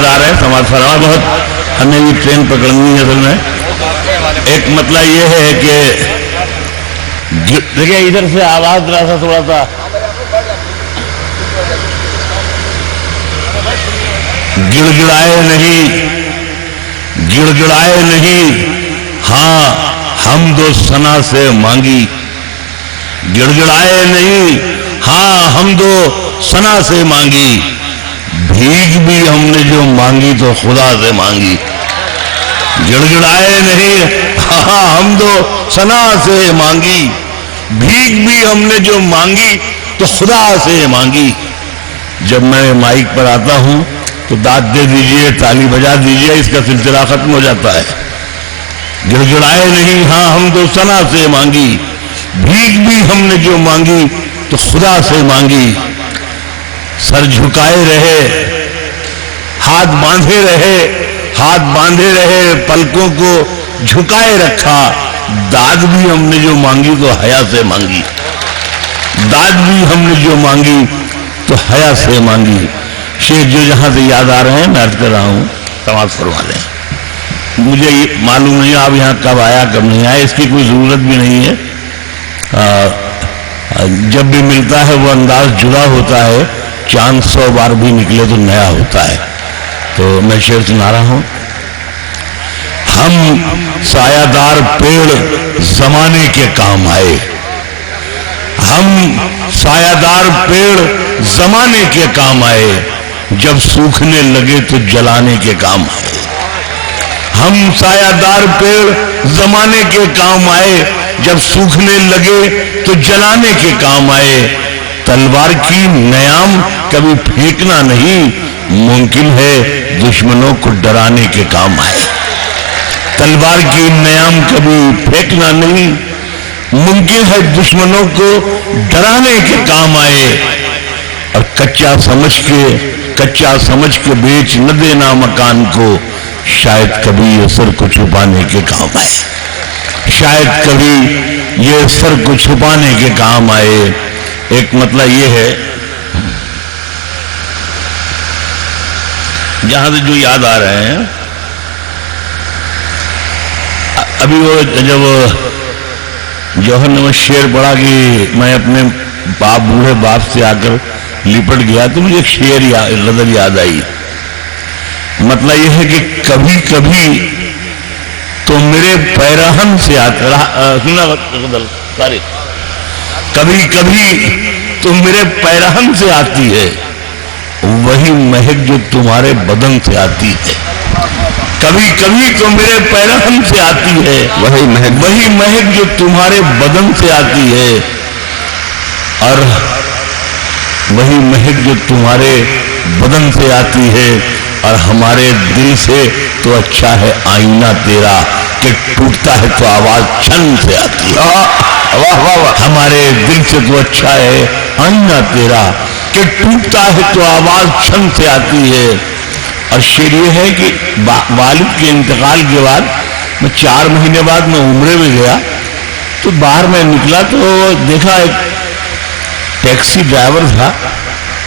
یاد آ رہے ہیں سماج فرما بہت ہمیں بھی ٹرین پکڑنی ہے اصل میں. ایک مسئلہ یہ ہے کہ دیکھیں ادھر سے آواز تھوڑا سا گڑ گڑائے نہیں ہاں حمد و ثنا سے مانگی. گڑ گڑائے نہیں ہاں حمد و ثنا سے مانگی. بھیک بھی ہم نے جو مانگی تو خدا سے مانگی. گڑ گڑائے نہیں ہاں حمد و ثنا سے مانگی. بھیک بھی ہم نے جو مانگی تو خدا سے مانگی. جب میں مائک پر آتا ہوں تو داد دے دیجئے, تالی بجا دیجئے, اس کا سلسلہ ختم ہو جاتا ہے. گڑ گڑائے نہیں ہاں حمد و ثنا سے مانگی. بھیک بھی ہم نے جو مانگی تو خدا سے مانگی. سر جھکائے رہے ہاتھ باندھے رہے پلکوں کو جھکائے رکھا. داد بھی ہم نے جو مانگی تو حیا سے مانگی. داد بھی ہم نے جو مانگی تو حیا سے مانگی. شیخ جو جہاں سے یاد آ رہے ہیں میں عرض کر رہا ہوں سماعت فرما لیں. مجھے معلوم نہیں آپ یہاں کب آیا کب نہیں آیا, اس کی کوئی ضرورت بھی نہیں ہے. جب بھی ملتا ہے وہ انداز جدا ہوتا ہے. چاند 100 بار بھی نکلے تو نیا ہوتا ہے. تو میں شعر سنا رہا ہوں. ہم سایہ دار پیڑ زمانے کے کام آئے. ہم سایہ دار پیڑ زمانے کے کام آئے. جب سوکھنے لگے تو جلانے کے کام آئے. ہم سایہ دار پیڑ زمانے کے کام آئے. جب سوکھنے لگے تو جلانے کے کام آئے. تلوار کی نیام کبھی پھینکنا نہیں, ممکن ہے دشمنوں کو ڈرانے کے کام آئے. تلوار کی نیام کبھی پھینکنا نہیں, ممکن ہے دشمنوں کو ڈرانے کے کام آئے. اور کچا سمجھ کے بیچ نہ دینا مکان کو, شاید کبھی یہ سر کو چھپانے کے کام آئے. شاید کبھی یہ سر کو چھپانے کے کام آئے. ایک مطلب یہ ہے جہاں سے جو یاد آ رہے ہیں. ابھی وہ جب جوہر نے وہ شعر پڑھا کہ میں اپنے بوڑھے باپ سے آ کر لپٹ گیا, تو مجھے ایک شعر غزل یاد آئی. مطلب یہ ہے کہ کبھی کبھی تو میرے پیرہن سے سنا غزل سارے, کبھی کبھی تو میرے پیرہن سے آتی ہے وہی مہک جو تمہارے بدن سے آتی ہے. کبھی کبھی تو میرے پیرہن سے آتی ہے وہی مہک جو تمہارے بدن سے آتی ہے. اور وہی مہک جو تمہارے بدن سے آتی ہے. اور ہمارے دل سے تو اچھا ہے آئینہ تیرا کہ ٹوٹتا ہے تو آواز چھن سے آتی ہے. واہ واہ واہ. ہمارے دل سے تو اچھا ہے آئینہ تیرا کہ ٹوٹتا ہے تو آواز چھن سے آتی ہے. اور شعر یہ ہے کہ والد کے انتقال کے بعد میں 4 مہینے بعد میں عمرے میں گیا, تو باہر میں نکلا تو دیکھا ایک ٹیکسی ڈرائیور تھا,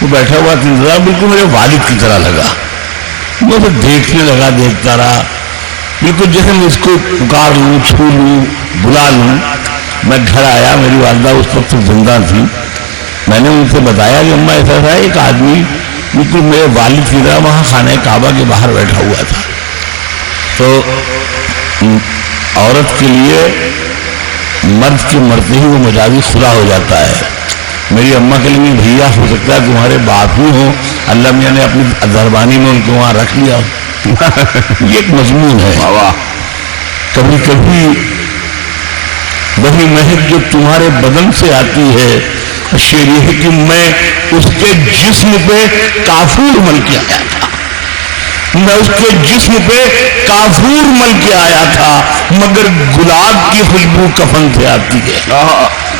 وہ بیٹھا ہوا تھا, بالکل میرے والد کی طرح لگا. میں تو دیکھنے لگا, دیکھتا رہا, بالکل جیسے میں اس کو پکار لوں, چھو لوں, بلا لوں. میں گھر آیا, میری والدہ اس وقت زندہ تھی. میں نے ان سے بتایا کہ اماں ایسا تھا, ایک آدمی بالکل میرے والد کی طرح وہاں خانہ کعبہ کے باہر بیٹھا ہوا تھا. تو عورت کے لیے مرد کے مرتے ہی وہ مجازی خدا ہو جاتا ہے. میری اماں کے لیے بھیا ہو سکتا ہے تمہارے باپ ہی ہوں, اللہ میاں نے اپنی دربانی میں ان کو وہاں رکھ لیا. یہ ایک مضمون ہے. کبھی کبھی وہی مہک جو تمہارے بدن سے آتی ہے. شعر یہ ہے کہ میں اس کے جسم پہ کافور مل کے آیا تھا, میں اس کے جسم پہ کافور مل کے آیا تھا, مگر گلاب کی خوشبو کفن سے آتی ہے.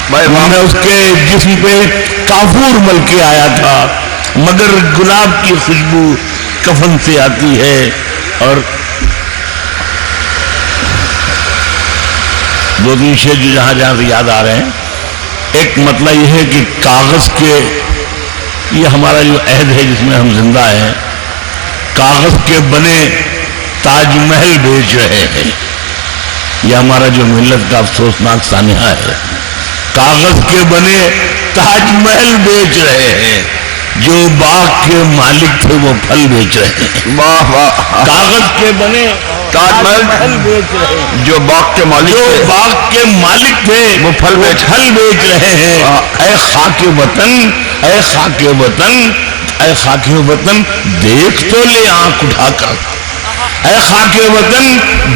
میں اس کے جسم پہ کافور مل کے آیا تھا, مگر گلاب کی خوشبو کفن سے آتی ہے. اور 2-3 شعر جو جہاں سے یاد آ رہے ہیں. ایک مطلب یہ ہے کہ کاغذ کے, یہ ہمارا جو عہد ہے جس میں ہم زندہ ہیں, کاغذ کے بنے تاج محل بیچ رہے ہیں. یہ ہمارا جو ملت کا افسوسناک سانحہ ہے. کاغذ کے بنے تاج محل بیچ رہے ہیں. جو باغ کے مالک تھے وہ پھل بیچ رہے ہیں. واہ واہ. کاغذ کے بنے تاج محل بیچ رہے ہیں. جو باغ کے مالک جو تھے باغ کے مالک تھے وہ پھل بیچ رہے ہیں. اے خاک وطن، اے خاک وطن، اے خاک وطن دیکھ تو لے آنکھ اٹھا کر. اے خاک وطن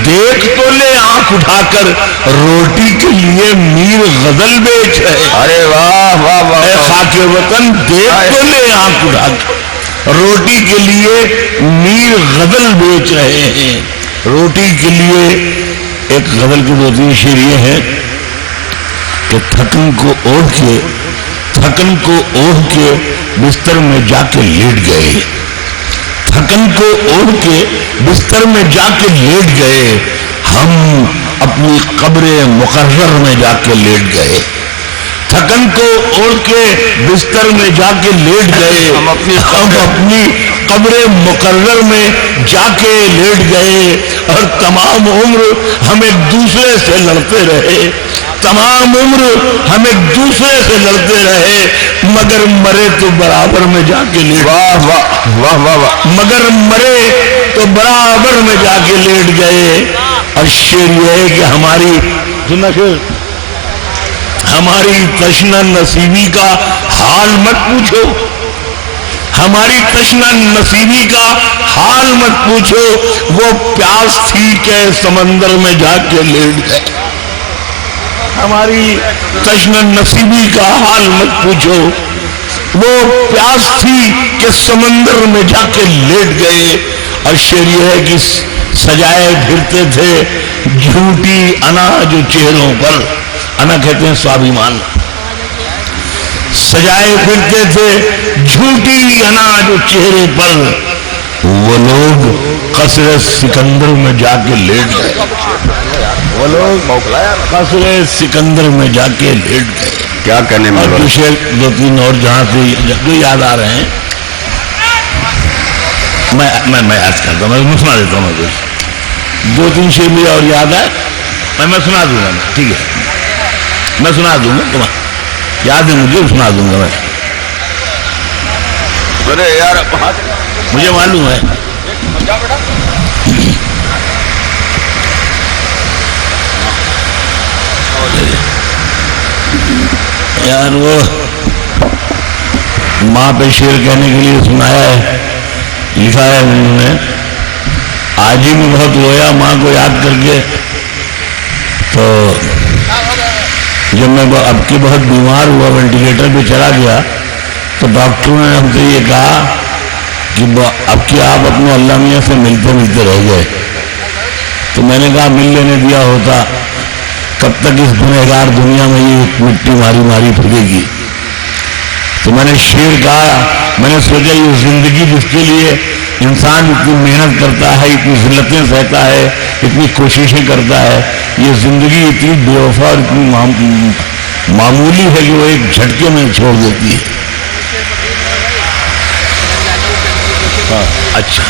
دیکھ تو لے آنکھ اٹھا کر، روٹی کے لیے میر غزل بیچ رہے. ارے واہ واہ واہ. اے خاک وطن دیکھ تو لے آنکھ اٹھا کر، روٹی کے لیے میر غزل بیچ رہے ہیں. روٹی کے لیے ایک غزل کے دو تین شعر یہ ہے کہ تھکن کو اوڑھ کے بستر میں جا کے لیٹ گئے. تھکن کو اوڑھ کے بستر میں جا کے لیٹ گئے، ہم اپنی قبر مقرر میں جا کے لیٹ گئے. تھکن کو اوڑھ کے بستر میں جا کے لیٹ گئے، ہم اپنی قبر مقرر میں جا کے لیٹ گئے. اور تمام عمر ہم ایک دوسرے سے لڑتے رہے، تمام عمر ہم ایک دوسرے سے لڑتے رہے، مگر مرے تو برابر میں جا کے لیٹ. واہ واہ واہ واہ واہ. مگر مرے تو برابر میں جا کے لیٹ گئے. اور شعر یہ ہے کہ ہماری تشنہ نصیبی کا حال مت پوچھو، ہماری تشنہ نصیبی کا حال مت پوچھو، وہ پیاس تھی کہ سمندر میں جا کے لیٹ گئے. ہماری تشنہ نصیبی کا حال مت پوچھو، وہ پیاس تھی کہ سمندر میں جا کے لیٹ گئے. اور شعر یہ ہے کہ سجائے پھرتے تھے جھوٹی اناج چہروں پر. انا کہتے ہیں سوابھیمان. سجائے پھرتے تھے جھوٹی اناج چہرے پر، وہ لوگ قصر سکندر میں جا کے لیٹ گئے. وہ لوگ قصر سکندر میں جا کے لیٹ گئے. کیا کہنے میں اور شعر دو تین اور جہاں سے جو یاد آ رہے ہیں میں عرض کرتا ہوں، میں سنا دیتا ہوں. کچھ دو تین شعر مجھے اور یاد ہے، میں سنا دوں گا. ٹھیک ہے، میں سنا دوں گا. تمہیں یاد ہے مجھے سنا دوں گا. میں ارے یار مجھے معلوم ہے. یار وہ ماں پہ شعر کہنے کے لیے سنایا ہے، لکھا ہے انہوں نے. آج ہی میں بہت رویا ماں کو یاد کر کے. تو جب میں اب کی بہت بیمار ہوا، وینٹیلیٹر پہ چلا گیا، تو ڈاکٹروں نے ہم سے یہ کہا کہ اب کی آپ اپنے اللہ میاں سے ملتے رہ گئے. تو میں نے کہا مل لینے دیا ہوتا، کب تک اس گنہگار دنیا میں یہ مٹی ماری پھرے گی. تو میں نے شعر کہا، میں نے سوچا یہ زندگی جس کے لیے انسان اتنی محنت کرتا ہے، اتنی ذلتیں سہتا ہے، اتنی کوششیں کرتا ہے، یہ زندگی اتنی بے وفا اور اتنی معمولی ہے کہ وہ ایک جھٹکے میں چھوڑ دیتی ہے. اچھا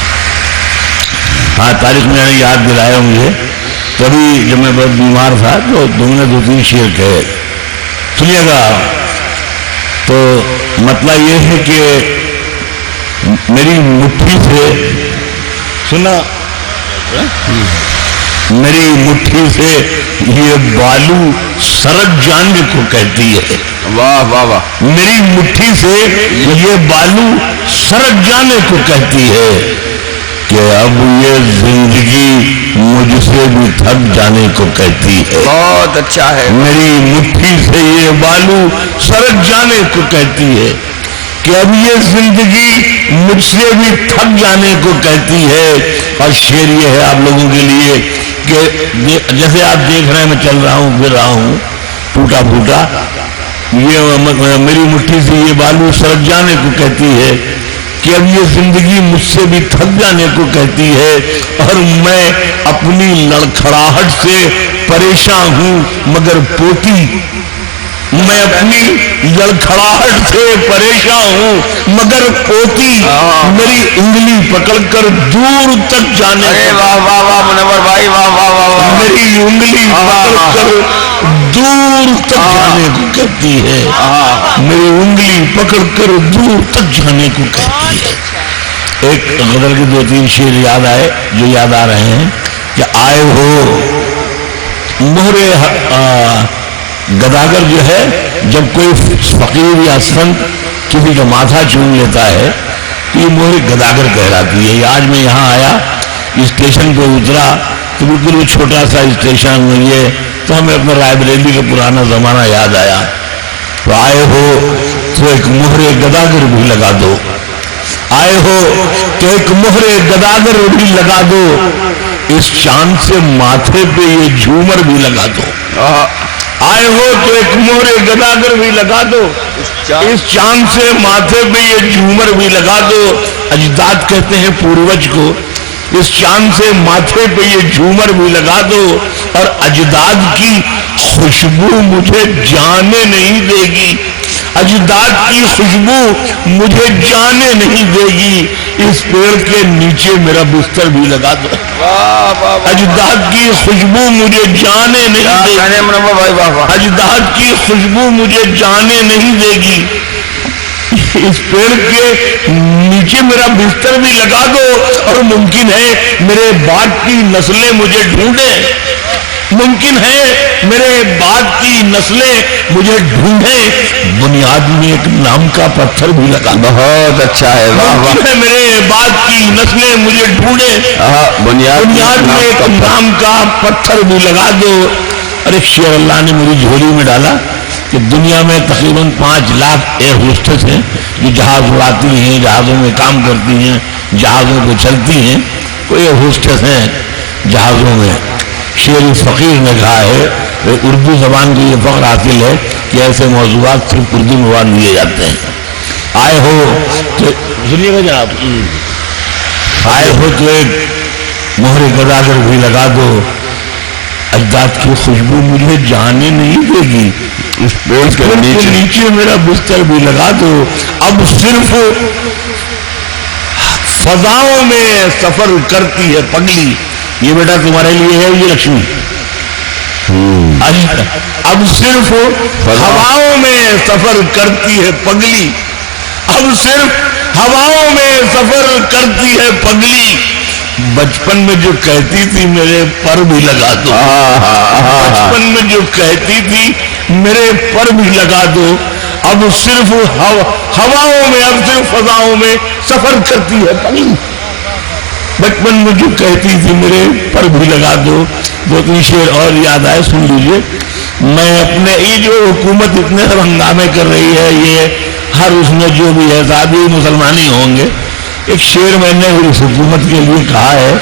ہاں، تاریخ میں نے یاد دلایا مجھے. تبھی جب میں بہت بیمار تھا تو تم نے دو تین شعر کہے، سنیے گا. تو مطلب یہ ہے کہ میری مٹھی سے سنا، میری مٹھی سے یہ بالو سرک جانے کو کہتی ہے. واہ واہ واہ. میری مٹھی سے یہ بالو سرک جانے کو کہتی ہے کہ اب یہ زندگی مجھ سے بھی تھک جانے کو کہتی ہے. بہت اچھا ہے. میری مٹھی سے یہ بالو سرک جانے کو کہتی ہے کہ اب یہ زندگی مجھ سے بھی تھک جانے کو کہتی ہے. اور شعر یہ ہے آپ لوگوں کے لیے کہ جیسے آپ دیکھ رہے ہیں میں چل رہا ہوں، پھر رہا ہوں ٹوٹا پھوٹا، یہ میری مٹھی سے یہ بالو سرک جانے کو کہتی ہے کہ اب یہ زندگی مجھ سے بھی تھک جانے کو کہتی ہے. اور میں اپنی لڑکھڑاہٹ سے پریشان ہوں، مگر پوتی میں اپنی لڑکھڑاہٹ سے پریشان ہوں مگر پوتی میری انگلی پکڑ کر دور تک جانے ارے واہ واہ واہ منور بھائی، واہ واہ واہ واہ، میری انگلی پکڑ کر دور تک جانے کو کہتی ہے، میری انگلی پکڑ کر دور تک جانے کو کہتی ہے۔ ایک غزل کے 2-3 شعر یاد آئے جو یاد آ رہے ہیں کہ آئے ہو مہرے گداگر جو ہے، جب کوئی فقیر یا سنت کسی کا ماتھا چوم لیتا ہے تو یہ مہر گداگر کہلاتی ہے۔ آج میں یہاں آیا، اسٹیشن پہ اترا تو بالکل وہ چھوٹا سا اسٹیشن نہیں ہے، تو ہمیں اپنا رائے بریلی کا پرانا زمانہ یاد آیا۔ تو آئے ہو تو ایک مہر گداگر بھی لگا دو، آئے ہو تو ایک مہر گداگر بھی لگا دو، اس چاند سے ماتھے پہ یہ جھومر بھی لگا دو۔ آئے ہو تو ایک مہر گداگر بھی لگا دو، اس چاند سے ماتھے پہ یہ جھومر بھی لگا دو۔ اجداد کہتے ہیں پوروج کو، اس چاند سے ماتھے پہ یہ جھومر بھی لگا دو، اور اجداد کی خوشبو مجھے جانے نہیں دے گی، اجداد کی خوشبو مجھے جانے نہیں دے گی، اس پیڑ کے نیچے میرا بستر بھی لگا دو۔ اجداد کی خوشبو مجھے جانے نہیں دے گی، اجداد کی خوشبو مجھے جانے نہیں دے گی، اس پیڑ کے نیچے میرا بستر بھی لگا دو، اور ممکن ہے میرے بعد کی نسلیں مجھے ڈھونڈیں، ممکن ہے میرے بعد کی نسلیں مجھے ڈھونڈیں، بنیاد میں ایک نام کا پتھر بھی لگا دو۔ بہت اچھا ہے، ممکن ہے میرے بعد کی نسلیں مجھے ڈھونڈیں، بنیاد میں ایک نام کا پتھر بھی لگا دو۔ اور ایک شعر اللہ نے میری جھولی میں ڈالا کہ دنیا میں تقریباً 5 لاکھ ایئر ہوسٹس ہیں جو جہاز اڑاتی ہیں، جہازوں میں کام کرتی ہیں، جہازوں کو چلتی ہیں، کوئی ایئر ہوسٹس ہیں جہازوں میں۔ شعر فقیر نے کہا ہے، اردو زبان کو یہ فخر حاصل ہے کہ ایسے موضوعات صرف اردو میں بیان دیے جاتے ہیں۔ آئے ہو تو سنیے گا جناب، آئے ہو تو ایک مہر گداگر بھی لگا دو، اجداد کی خوشبو مجھے جانے نہیں دے گی، اس پیڑ کے نیچے میرا بستر بھی لگا دو، اب صرف فضاؤں میں سفر کرتی ہے پگلی، یہ بیٹا تمہارے لیے ہے یہ لکشمی، اب صرف ہواؤں میں سفر کرتی ہے پگلی، اب صرف ہواؤں میں سفر کرتی ہے پگلی، بچپن میں جو کہتی تھی میرے پر بھی لگا دو، بچپن میں جو کہتی تھی میرے پر بھی لگا دو، اب صرف ہواؤں میں، اب صرف فضاؤں میں سفر کرتی ہے پگلی، بچپن میں جو کہتی تھی میرے پر بھی لگا دو۔ 2-3 شعر اور یاد آئے، سن لیجئے۔ میں اپنے یہ جو حکومت اتنے سب ہنگامے کر رہی ہے، یہ ہر اس میں جو بھی ہے سادی مسلمان ہی ہوں گے، ایک شعر میں نے اس حکومت کے لیے کہا ہے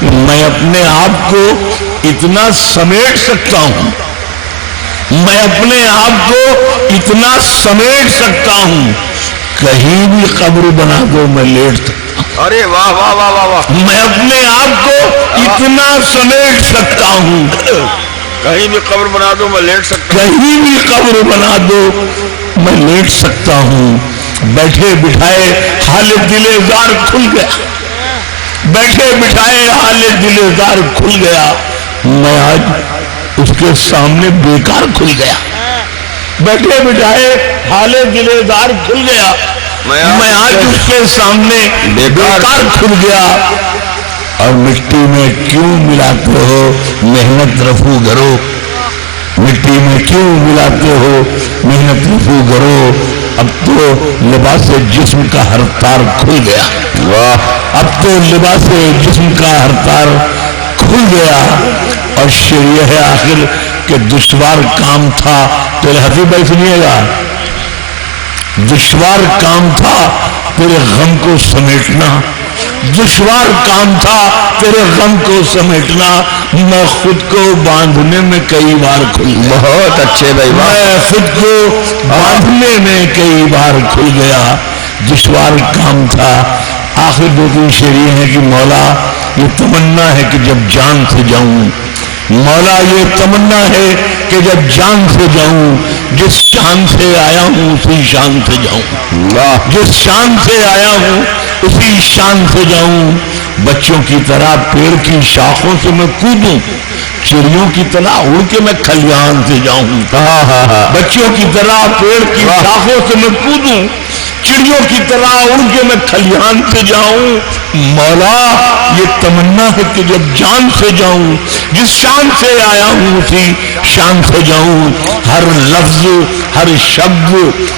کہ میں اپنے آپ کو اتنا سمیٹ سکتا ہوں، میں اپنے آپ کو اتنا سمیٹ سکتا ہوں، کہیں بھی قبر بنا دو میں لیٹ سکتا ہوں۔ ارے واہ واہ واہ واہ واہ، میں اپنے آپ کو اتنا سمیٹ سکتا ہوں، کہیں بھی قبر بنا دو میں لیٹ سکتا ہوں، کہیں بھی قبر بنا دو میں لیٹ سکتا ہوں۔ بیٹھے بٹھائے حال دل زار کھل گیا، بیٹھے بٹھائے حال دل زار کھل گیا، میں آج اس کے سامنے بیکار کھل گیا، بیٹھے بٹھائے حال دل زار کھل گیا، میں آج اس کے سامنے بیکار کھل گیا۔ اور مٹی میں کیوں ملاتے ہو محنت رفو گرو، مٹی میں کیوں ملاتے ہو محنت رفو گرو، اب تو لباس جسم کا ہر تار کھل گیا، اب تو لباس جسم کا ہر تار کھل گیا۔ اور شعر یہ ہے آخر کہ دشوار کام تھا، تیرے حفیظ بھائی سنیے گا، دشوار کام تھا تیرے غم کو سمیٹنا، دشوار کام تھا تیرے غم کو سمیٹنا، میں خود کو باندھنے میں کئی بار کھل گیا، بہت اچھے بھائی، میں خود کو باندھنے میں کئی بار کھل گیا، دشوار کام تھا۔ آخر 2-3 شعر یہ ہے کہ مولا یہ تمنا ہے کہ جب جان سے جاؤں، مولا یہ تمنا ہے کہ جب جان سے جاؤں جس شان سے آیا ہوں اسی شان سے جاؤں، جس شان سے آیا ہوں اسی شان سے جاؤں، بچوں کی طرح پیڑ کی شاخوں سے میں کودوں، چڑیوں کی طرح اڑ کے میں کھلیان سے جاؤں، بچوں کی طرح پیڑ کی شاخوں سے میں کودوں، چڑیوں کی طرح اڑ کے میں کھلیان سے جاؤں۔ مولا یہ تمنا ہے کہ جب جان سے جاؤں جس شان سے آیا ہوں اسی شان سے جاؤں، ہر لفظ ہر شبد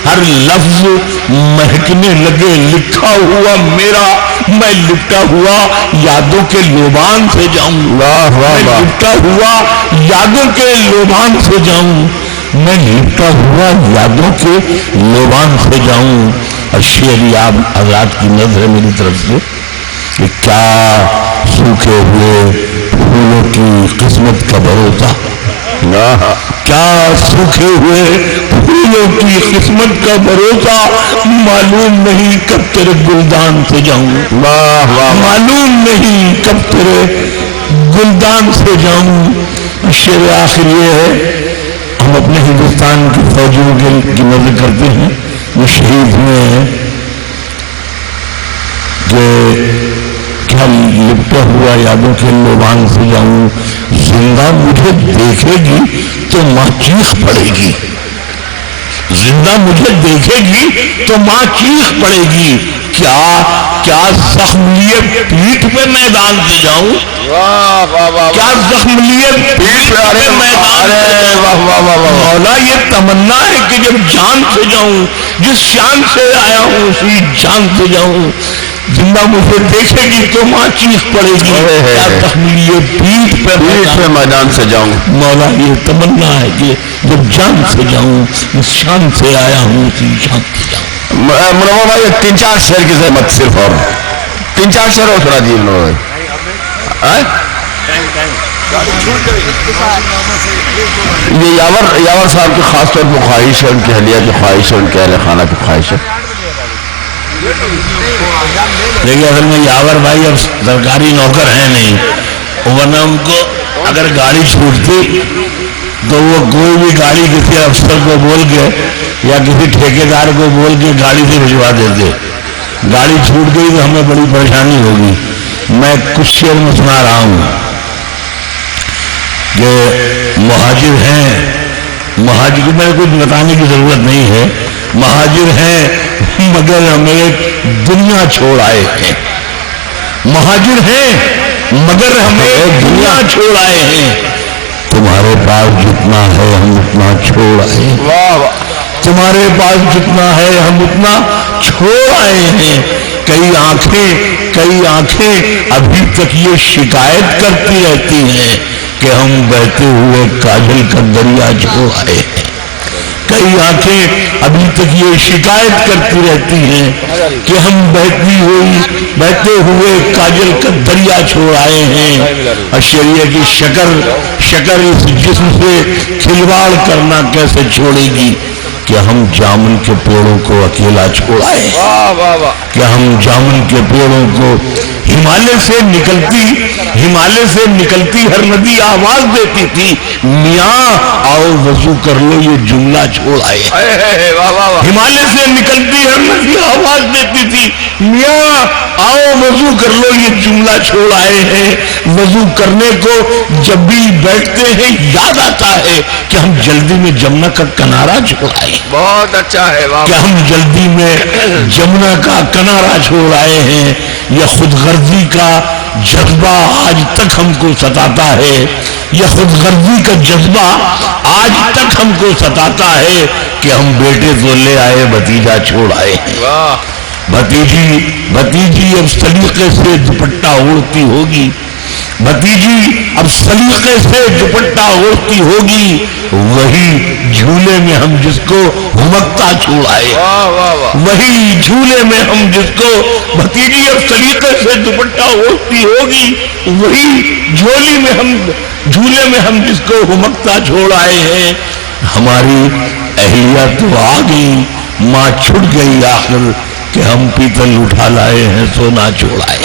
ہر لفظ مہکنے لگے لکھا ہوا میرا، میں لپٹا ہوا یادوں کے لوبان سے جاؤں، میں لپٹا ہوا یادوں کے لوبان سے جاؤں، میں لپٹا ہوا یادوں کے لوبان سے جاؤں۔ اور شعر آپ حضرات کی نظر ہے میری طرف سے کہ کیا سوکھے ہوئے پھولوں کی قسمت کا بھروسہ، کیا سوکھے ہوئے پھولوں کی قسمت کا بھروسہ، معلوم نہیں کب تیرے گلدان سے جاؤں، معلوم نہیں کب تیرے گلدان سے جاؤں۔ شعر آخر یہ ہے، ہم اپنے ہندوستان کی فوجیوں کی نظر کرتے ہیں وہ شہید ہوئے ہیں کہ کیا لپٹا ہوا یادوں کے لوبان سے جاؤں، زندہ مجھے دیکھے گی تو ماں چیخ پڑے گی، زندہ مجھے دیکھے گی تو ماں چیخ پڑے گی، کیا زخم لیے پیٹھ پہ میدان سے جاؤں، کیا زخم لیے پیٹھ پہ میدان سے جاؤں۔ مولا یہ تمنا ہے کہ جب جان سے جاؤں جس شان سے آیا ہوں اسی جان سے جاؤں، زندہ مجھے دیکھے گی تو ماں چیخ پڑے گی، کیا زخم لیے پیٹھ پہ میدان سے جاؤں۔ مولا یہ تمنا ہے کہ جب جان سے جاؤں اس شان سے آیا ہوں اسی شان سے جاؤں۔ منور بھائی تین چار شعر کی زحمت صرف اور تین چار شعر اور سنا دیجیے منور بھائی۔ یہ یاور صاحب کی خاص طور پر خواہش ہے، ان کی اہلیہ کی خواہش ہے، ان کے اہل خانہ کی خواہش ہے۔ دیکھیے اصل میں یاور بھائی اب سرکاری نوکر ہیں نہیں، ورنہ ان کو اگر گاڑی چھوٹتی تو وہ کوئی بھی گاڑی کسی افسر کو بول کے یا کسی ٹھیکیدار کو بول کے گاڑی سے بھجوا دیتے، گاڑی چھوٹ گئی تو ہمیں بڑی پریشانی ہوگی۔ میں کچھ شعر میں سنا رہا ہوں کہ مہاجر ہیں، مہاجر کو میرے کچھ بتانے کی ضرورت نہیں ہے، مہاجر ہیں مگر ہمیں دنیا چھوڑ آئے ہیں، مہاجر ہیں مگر ہمیں دنیا چھوڑ آئے ہیں، تمہارے پاس جتنا ہے ہم اتنا چھوڑ آئے ہیں، تمہارے پاس جتنا ہے ہم اتنا چھوڑ آئے ہیں۔ کئی آنکھیں ابھی تک یہ شکایت کرتی رہتی ہیں کہ ہم بہتے ہوئے کاجل کا دریا چھوڑ آئے ہیں، کئی آنکھیں ابھی تک یہ شکایت کرتی رہتی ہیں کہ ہم بہتے ہوئے کاجل کا دریا چھوڑ آئے ہیں۔ اشریہ کی شکر اس جسم سے کھلواڑ کرنا کیسے چھوڑے گی کہ ہم جامن کے پیڑوں کو اکیلا چھوڑ آئے، کہ ہم جامن کے پیڑوں کو ہمالیہ سے نکلتی ہر ندی آواز دیتی تھی، میاں آؤ وضو کر لو یہ جملہ چھوڑ آئے، ہمالیہ سے نکلتی ہر ندی آواز دیتی تھی، میاں آؤ وضو کر لو یہ جملہ چھوڑ آئے ہیں۔ وضو کرنے کو جب بھی بیٹھتے ہیں یاد آتا ہے کہ ہم جلدی میں جمنا کا کنارہ چھوڑ آئے، بہت اچھا ہے، کہ ہم جلدی میں جمنا کا کنارہ چھوڑ آئے ہیں۔ یہ خود غرضی کا جذبہ آج تک ہم کو ستاتا ہے، یہ خود غرضی کا جذبہ آج تک ہم کو ستاتا ہے کہ ہم بیٹے تو لے آئے بھتیجا چھوڑ آئے ہیں، بھتیجی اب سلیقے سے دوپٹہ اوڑھتی ہوگی، بھتیجی اب سلیقے سے دوپٹہ اوڑھتی ہوگی، وہی جھولے میں ہم جس کو ہمکتا چھوڑ آئے، وہی جھولے میں ہم جس کو بھتیجی اب سلیقے سے دوپٹہ اوڑھتی ہوگی، وہی جھولے میں ہم جس کو ہمکتا چھوڑ آئے ہیں۔ ہماری اہلیہ تو آ گئی، ماں چھٹ گئی آخر کہ ہم پیتل اٹھا لائے ہیں سونا چھوڑ آئے۔